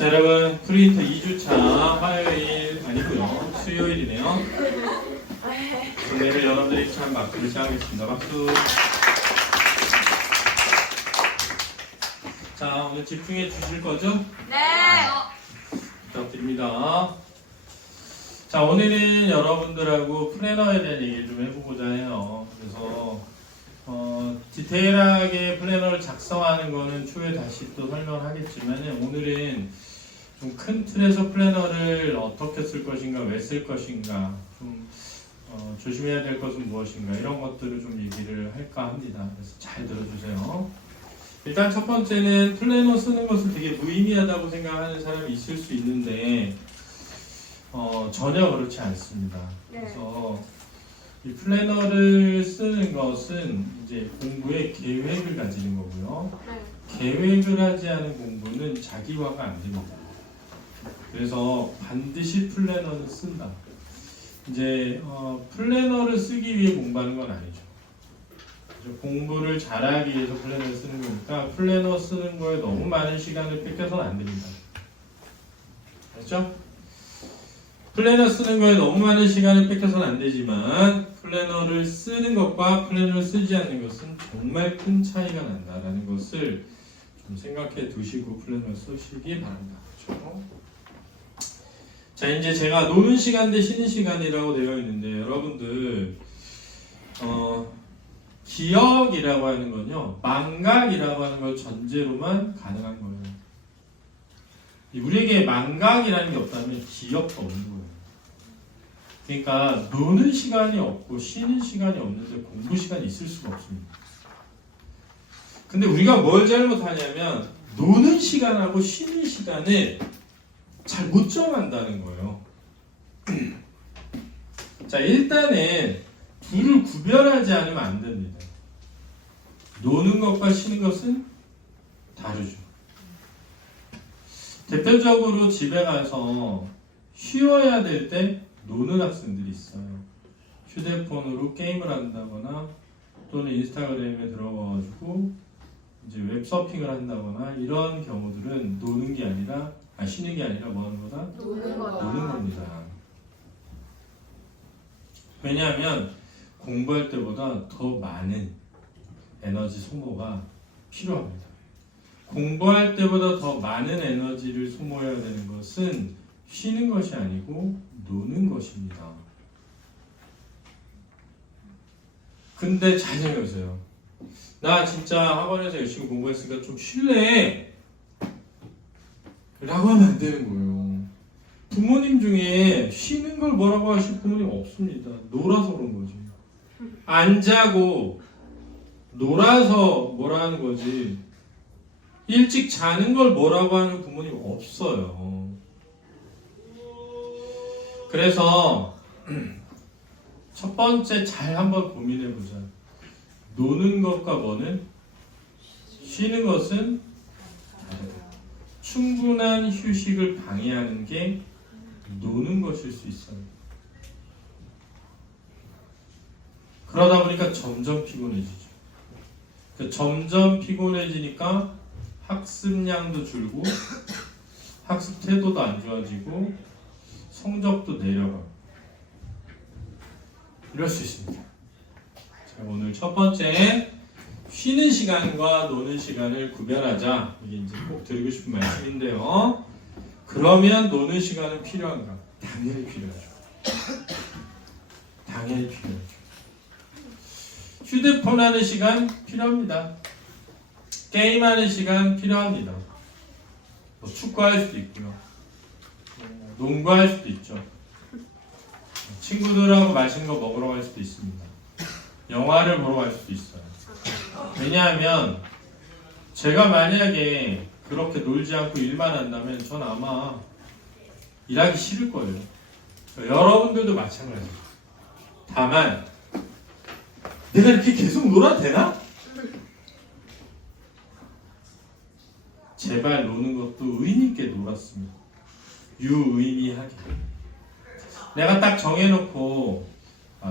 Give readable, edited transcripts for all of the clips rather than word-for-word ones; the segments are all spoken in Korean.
자, 여러분, 프린트 2주차 화요일 아니고요. 수요일이네요. 오늘 여러분들이 참 박수를 시작하겠습니다. 박수. 자, 오늘 집중해 주실 거죠? 네. 부탁드립니다. 자, 오늘은 여러분들하고 플래너에 대한 얘기를 좀 해보고자 해요. 그래서 디테일하게 플래너를 작성하는 거는 추후에 다시 또 설명을 하겠지만 오늘은 좀 큰 틀에서 플래너를 어떻게 쓸 것인가, 왜 쓸 것인가, 좀 조심해야 될 것은 무엇인가 이런 것들을 좀 얘기를 할까 합니다. 그래서 잘 들어주세요. 일단 첫 번째는 플래너 쓰는 것을 되게 무의미하다고 생각하는 사람이 있을 수 있는데 전혀 그렇지 않습니다. 그래서 이 플래너를 쓰는 것은 이제 공부의 계획을 가지는 거고요. 계획을 하지 않은 공부는 자기화가 안 됩니다. 그래서 반드시 플래너는 쓴다. 이제 플래너를 쓰기 위해 공부하는 건 아니죠. 공부를 잘하기 위해서 플래너를 쓰는 거니까 플래너 쓰는 거에 너무 많은 시간을 뺏겨서는 안 됩니다. 알죠? 플래너 쓰는 거에 너무 많은 시간을 뺏겨서는 안 되지만 플래너를 쓰는 것과 플래너를 쓰지 않는 것은 정말 큰 차이가 난다라는 것을 좀 생각해 두시고 플래너를 쓰시기 바랍니다. 그렇죠? 자, 이제 제가 노는 시간 대 쉬는 시간이라고 되어 있는데 여러분들 기억이라고 하는 건요, 망각이라고 하는 걸 전제로만 가능한 거예요. 우리에게 망각이라는 게 없다면 기억도 없는 거예요. 그러니까 노는 시간이 없고 쉬는 시간이 없는데 공부 시간이 있을 수가 없습니다. 근데 우리가 뭘 잘못하냐면 노는 시간하고 쉬는 시간을 잘 못 정한다는 거예요. 자, 일단은 둘을 구별하지 않으면 안 됩니다. 노는 것과 쉬는 것은 다르죠. 대표적으로 집에 가서 쉬어야 될 때 노는 학생들이 있어요. 휴대폰으로 게임을 한다거나 또는 인스타그램에 들어가가지고 이제 웹서핑을 한다거나 이런 경우들은 노는 게 아니라 쉬는 게 아니라 뭐 하는 거다? 노는 거다. 노는 겁니다. 왜냐하면 공부할 때보다 더 많은 에너지 소모가 필요합니다. 공부할 때보다 더 많은 에너지를 소모해야 되는 것은 쉬는 것이 아니고 노는 것입니다. 근데 잘 생각해보세요. 나 진짜 학원에서 열심히 공부했으니까 좀 쉴래 라고 하면 안 되는 거예요. 부모님 중에 쉬는 걸 뭐라고 하실 부모님 없습니다. 놀아서 그런 거지. 안 자고 놀아서 뭐라 하는 거지. 일찍 자는 걸 뭐라고 하는 부모님 없어요. 그래서 첫 번째 잘 한번 고민해보자. 노는 것과 뭐는? 쉬는 것은 다르다. 충분한 휴식을 방해하는 게 노는 것일 수 있어요. 그러다 보니까 점점 피곤해지죠. 그러니까 점점 피곤해지니까 학습량도 줄고 학습 태도도 안 좋아지고 성적도 내려가고 이럴 수 있습니다. 자, 오늘 첫 번째 쉬는 시간과 노는 시간을 구별하자. 이게 이제 꼭 드리고 싶은 말씀인데요. 그러면 노는 시간은 필요한가? 당연히 필요하죠. 당연히 필요하죠. 휴대폰 하는 시간 필요합니다. 게임하는 시간 필요합니다. 뭐 축구할 수도 있고요. 농구할 수도 있죠. 친구들하고 맛있는 거 먹으러 갈 수도 있습니다. 영화를 보러 갈 수도 있어요. 왜냐하면 제가 만약에 그렇게 놀지 않고 일만 한다면 전 아마 일하기 싫을 거예요. 여러분들도 마찬가지예요. 다만 내가 이렇게 계속 놀아도 되나? 제발 노는 것도 의미있게 놀았습니다. 유의미하게. 내가 딱 정해놓고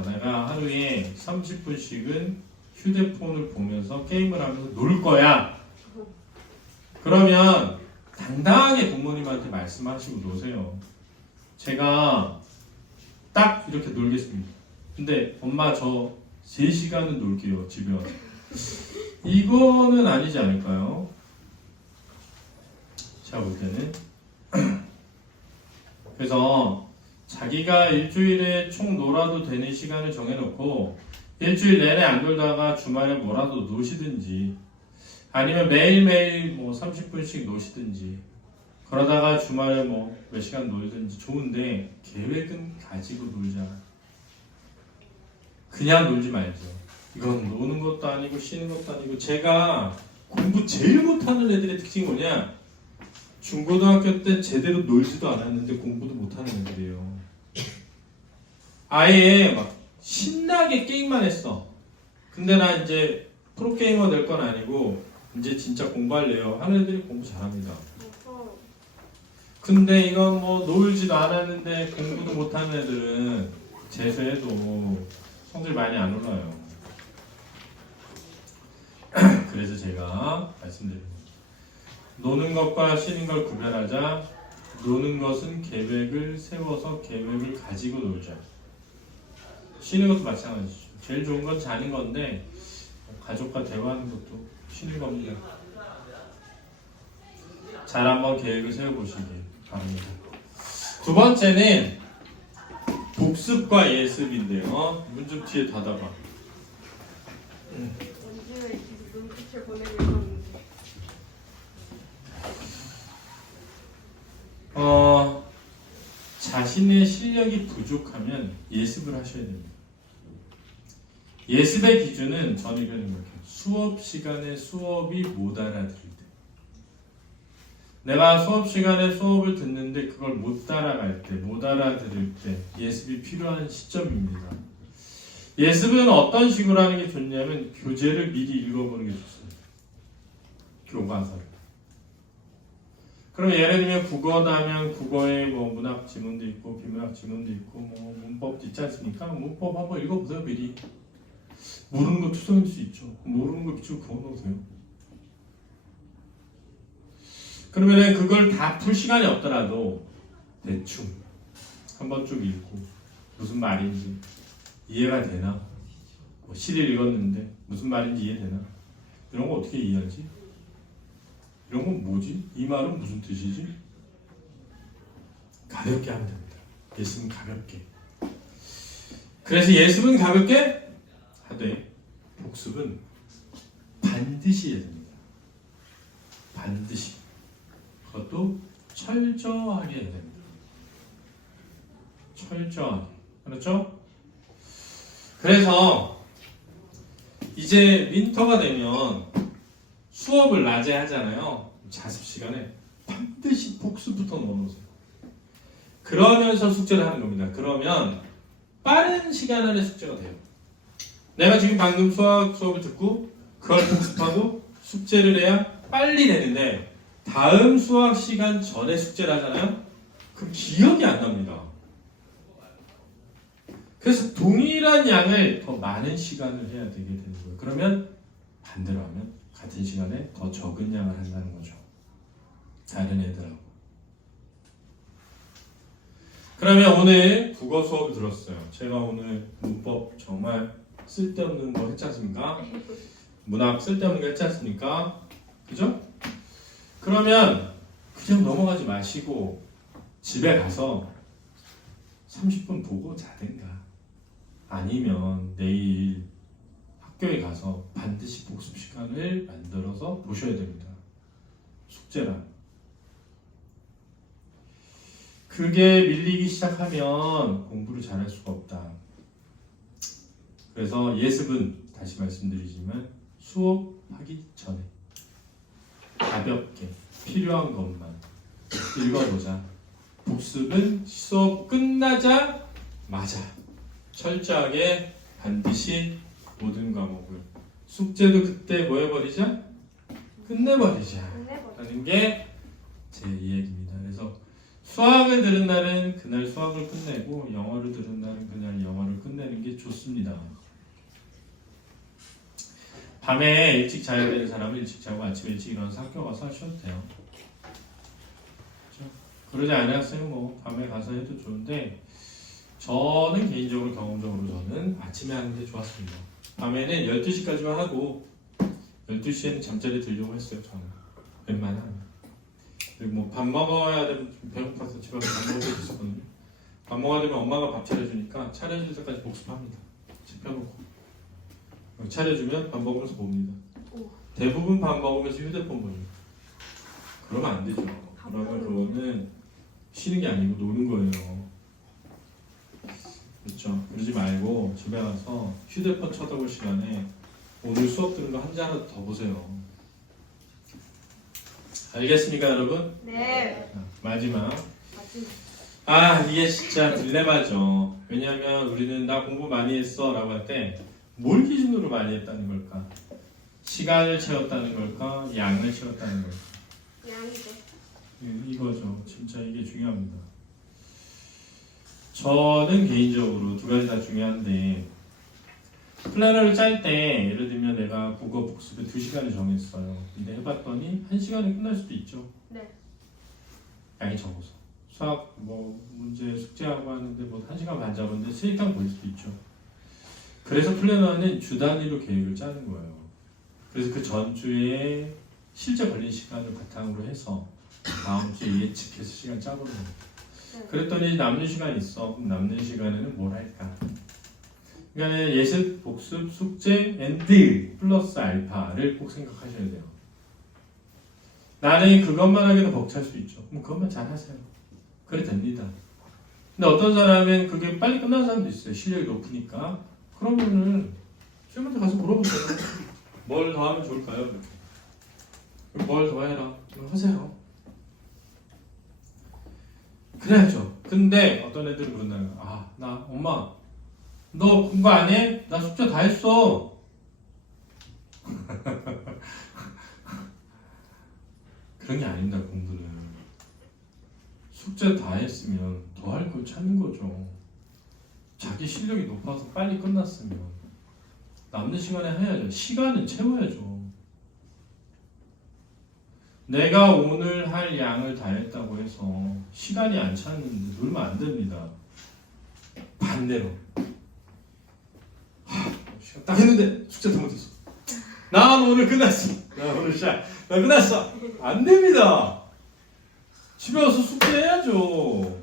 내가 하루에 30분씩은 휴대폰을 보면서 게임을 하면서 놀 거야. 그러면 당당하게 부모님한테 말씀하시고 노세요. 제가 딱 이렇게 놀겠습니다. 근데 엄마 저 3시간은 놀게요 집에 와서. 이거는 아니지 않을까요? 제가 볼 때는. 그래서 자기가 일주일에 총 놀아도 되는 시간을 정해놓고 일주일 내내 안 놀다가 주말에 뭐라도 노시든지 아니면 매일매일 뭐 30분씩 노시든지 그러다가 주말에 뭐 몇 시간 놀든지 좋은데 계획은 가지고 놀자. 그냥 놀지 말죠. 이건 노는 것도 아니고 쉬는 것도 아니고. 제가 공부 제일 못하는 애들의 특징이 뭐냐? 중고등학교 때 제대로 놀지도 않았는데 공부도 못하는 애들이에요. 아예 막 신나게 게임만 했어. 근데 나 이제 프로게이머 될 건 아니고 이제 진짜 공부할래요 하는 애들이 공부 잘합니다. 근데 이건 뭐 놀지도 않았는데 공부도 못하는 애들은 재수해도 성질 많이 안 올라요. 그래서 제가 말씀드립니다. 노는 것과 쉬는 걸 구별하자. 노는 것은 계획을 세워서 계획을 가지고 놀자. 쉬는 것도 마찬가지죠. 제일 좋은 건 자는 건데 가족과 대화하는 것도 쉬는 겁니다. 잘 한번 계획을 세워보시기 바랍니다. 두 번째는 복습과 예습인데요. 문 좀 뒤에 닫아봐. 언제 눈빛을 보내고 있었는데. 자신의 실력이 부족하면 예습을 하셔야 됩니다. 예습의 기준은 저는 이런 거예요. 수업 시간에 수업이 못 알아들을 때. 내가 수업 시간에 수업을 듣는데 그걸 못 따라갈 때, 못 알아들을 때 예습이 필요한 시점입니다. 예습은 어떤 식으로 하는 게 좋냐면 교재를 미리 읽어보는 게 좋습니다. 교과서를. 그럼 예를 들면 국어다면 국어에 뭐 문학 지문도 있고 비문학 지문도 있고 뭐 문법도 있지 않습니까? 문법 한번 읽어보세요 미리. 모르는 거 투성일 수 있죠. 모르는 거 밑으로 그어놓으세요. 그러면 그걸 다 풀 시간이 없더라도 대충 한번 쭉 읽고 무슨 말인지 이해가 되나? 뭐 시를 읽었는데 무슨 말인지 이해되나? 이런 거 어떻게 이해하지? 이런 건 뭐지? 이 말은 무슨 뜻이지? 가볍게 하면 됩니다. 예습은 가볍게. 그래서 예습은 가볍게 하되 복습은 반드시 해야 됩니다. 반드시. 그것도 철저하게 해야 됩니다. 철저하게. 그렇죠? 그래서 이제 윈터가 되면 수업을 낮에 하잖아요. 자습 시간에 반드시 복습부터 넣어놓으세요. 그러면서 숙제를 하는 겁니다. 그러면 빠른 시간 안에 숙제가 돼요. 내가 지금 방금 수학 수업을 듣고 그걸 복습하고 숙제를 해야 빨리 되는데 다음 수학 시간 전에 숙제를 하잖아요. 그럼 기억이 안 납니다. 그래서 동일한 양을 더 많은 시간을 해야 되게 되는 거예요. 그러면 반대로 하면 같은 시간에 더 적은 양을 한다는 거죠. 다른 애들하고. 그러면 오늘 국어 수업을 들었어요. 제가 오늘 문법 정말 쓸데없는 거 했지 않습니까? 문학 쓸데없는 거 했지 않습니까? 그죠? 그러면 그냥 넘어가지 마시고 집에 가서 30분 보고 자든가 아니면 내일 학교에 가서 반드시 복습 시간을 만들어서 보셔야 됩니다. 숙제란. 그게 밀리기 시작하면 공부를 잘할 수가 없다. 그래서 예습은 다시 말씀드리지만 수업하기 전에 가볍게 필요한 것만 읽어보자. 복습은 수업 끝나자마자 철저하게 반드시 모든 과목을 숙제도 그때 뭐 해버리자? 끝내버리자 라는 게 제 이야기입니다. 그래서 수학을 들은 날은 그날 수학을 끝내고 영어를 들은 날은 그날 영어를 끝내는 게 좋습니다. 밤에 일찍 자야 되는 사람은 일찍 자고 아침에 일찍 일어나서 학교 가서 하셔도 돼요. 그러지 않은 학생은 뭐 밤에 가서 해도 좋은데 저는 개인적으로 경험적으로 저는 아침에 하는 게 좋았습니다. 밤에는 12시까지만 하고 12시에는 잠자리 들려고 했어요. 저는 웬만하면. 그리고 뭐 밥 먹어야 되면 좀 배고파서 집에 가서 밥 먹을 수 있었거든요. 밥 먹어야 되면 엄마가 밥 차려주니까 차려줄 때까지 복습합니다. 집 펴놓고 차려주면 밥 먹으면서 봅니다. 오. 대부분 밥 먹으면서 휴대폰 보죠. 그러면 안 되죠. 그러면 그거는 쉬는 게 아니고 노는 거예요. 그렇죠. 그러지 말고 집에 가서 휴대폰 쳐다볼 시간에 오늘 수업 들은 거 한 자라도 더 보세요. 알겠습니까, 여러분? 네. 마지막. 맞지. 이게 진짜 딜레마죠. 왜냐하면 우리는 나 공부 많이 했어 라고 할 때 뭘 기준으로 많이 했다는 걸까? 시간을 채웠다는 걸까? 양을 채웠다는 걸까? 양이죠. 이거죠. 진짜 이게 중요합니다. 저는 개인적으로 두 가지 다 중요한데 플래너를 짤 때 예를 들면 내가 국어 복습에 2시간을 정했어요. 근데 해봤더니 1시간에 끝날 수도 있죠. 네. 양이 적어서. 수학 뭐 문제 숙제하고 하는데 뭐 1시간 반 잡았는데 3시간 걸릴 수도 있죠. 그래서 플래너는 주 단위로 계획을 짜는 거예요. 그래서 그 전주에 실제 걸린 시간을 바탕으로 해서 다음 주에 예측해서 시간 짜보는 거예요. 네. 그랬더니 남는 시간 있어. 그럼 남는 시간에는 뭘 할까? 그러니까 예습, 복습, 숙제, 앤드 플러스 알파를 꼭 생각하셔야 돼요. 나는 그것만 하기도 벅찰 수 있죠. 그럼 그것만 잘 하세요. 그래 됩니다. 근데 어떤 사람은 그게 빨리 끝나는 사람도 있어요. 실력이 높으니까. 그러면은 쌤한테 가서 물어보세요. 뭘 더 하면 좋을까요? 그럼 뭘 더 해라. 그럼 하세요. 그래야죠. 근데 어떤 애들은 그런다는 거야. 나 엄마 너 공부 안 해? 나 숙제 다 했어. 그런 게 아닙니다. 공부는 숙제 다 했으면 더 할 걸 찾는 거죠. 자기 실력이 높아서 빨리 끝났으면 남는 시간에 해야죠. 시간은 채워야죠. 내가 오늘 할 양을 다 했다고 해서 시간이 안 찼는데 놀면 안 됩니다. 반대로 시간 딱 했는데 숙제 다 못했어. 나 오늘 끝났어. 나 오늘 시작. 나 끝났어. 안 됩니다. 집에 와서 숙제해야죠.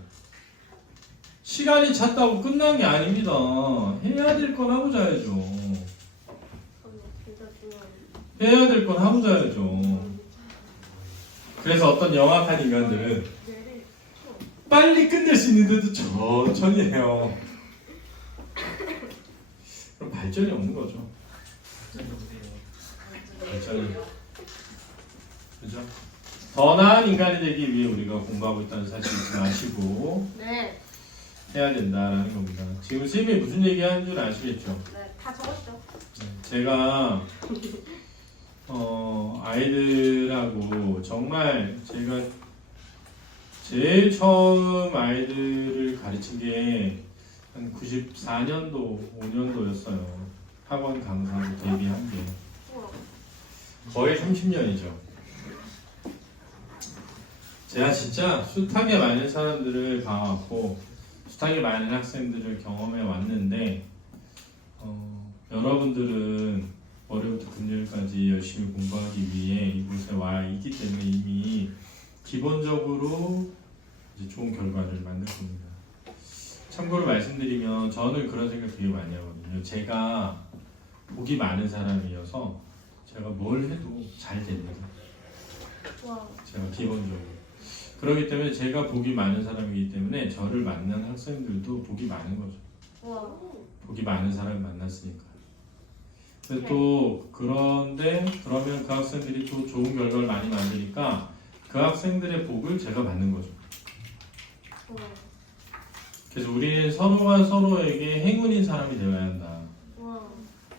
시간이 찼다고 끝난 게 아닙니다. 해야 될 건 하고 자야죠. 진짜 중요합니다. 해야 될 건 하고 자야죠. 그래서 어떤 영악한 인간들은 네. 빨리 끝낼 수 있는데도 천천히 해요. 그럼 발전이 없는 거죠. 발전이. 그죠? 더 나은 인간이 되기 위해 우리가 공부하고 있다는 사실 잊지 마시고 네. 해야 된다라는 겁니다. 지금 쌤이 무슨 얘기 하는 줄 아시겠죠? 네. 다 적었죠. 제가 아이들하고 정말 제가 제일 처음 아이들을 가르친 게 한 94년도, 5년도였어요. 학원 강사로 데뷔한 게 우와. 거의 30년이죠. 제가 진짜 숱하게 많은 사람들을 봐왔고 숱하게 많은 학생들을 경험해 왔는데 여러분들은 월요일부터 금요일까지 열심히 공부하기 위해 이곳에 와 있기 때문에 이미 기본적으로 이제 좋은 결과를 만들 겁니다. 참고로 말씀드리면 저는 그런 생각 되게 많이 하거든요. 제가 복이 많은 사람이어서 제가 뭘 해도 잘 됩니다. 와. 제가 기본적으로. 그렇기 때문에 제가 복이 많은 사람이기 때문에 저를 만난 학생들도 복이 많은 거죠. 와. 복이 많은 사람을 만났으니까. 근데 또 그런데 그러면 그 학생들이 또 좋은 결과를 많이 만드니까 그 학생들의 복을 제가 받는 거죠. 와. 그래서 우리는 서로가 서로에게 행운인 사람이 되어야 한다.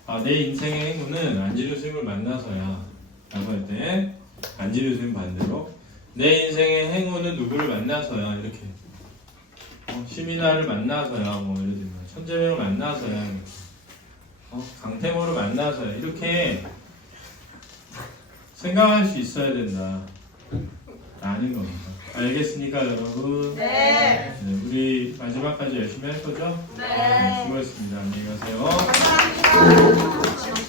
와. 내 인생의 행운은 안진우 선생님을 만나서야 라고 할 때 안진우 선생님 반대로 내 인생의 행운은 누구를 만나서야 이렇게 시민아를 만나서야 뭐 예를 들면 천재명을 만나서야 강태모를 만나서야 이렇게 생각할 수 있어야 된다. 라는 겁니다. 알겠습니까, 여러분? 네. 네, 우리 마지막까지 열심히 할 거죠? 네. 수고했습니다. 안녕히 가세요. 감사합니다.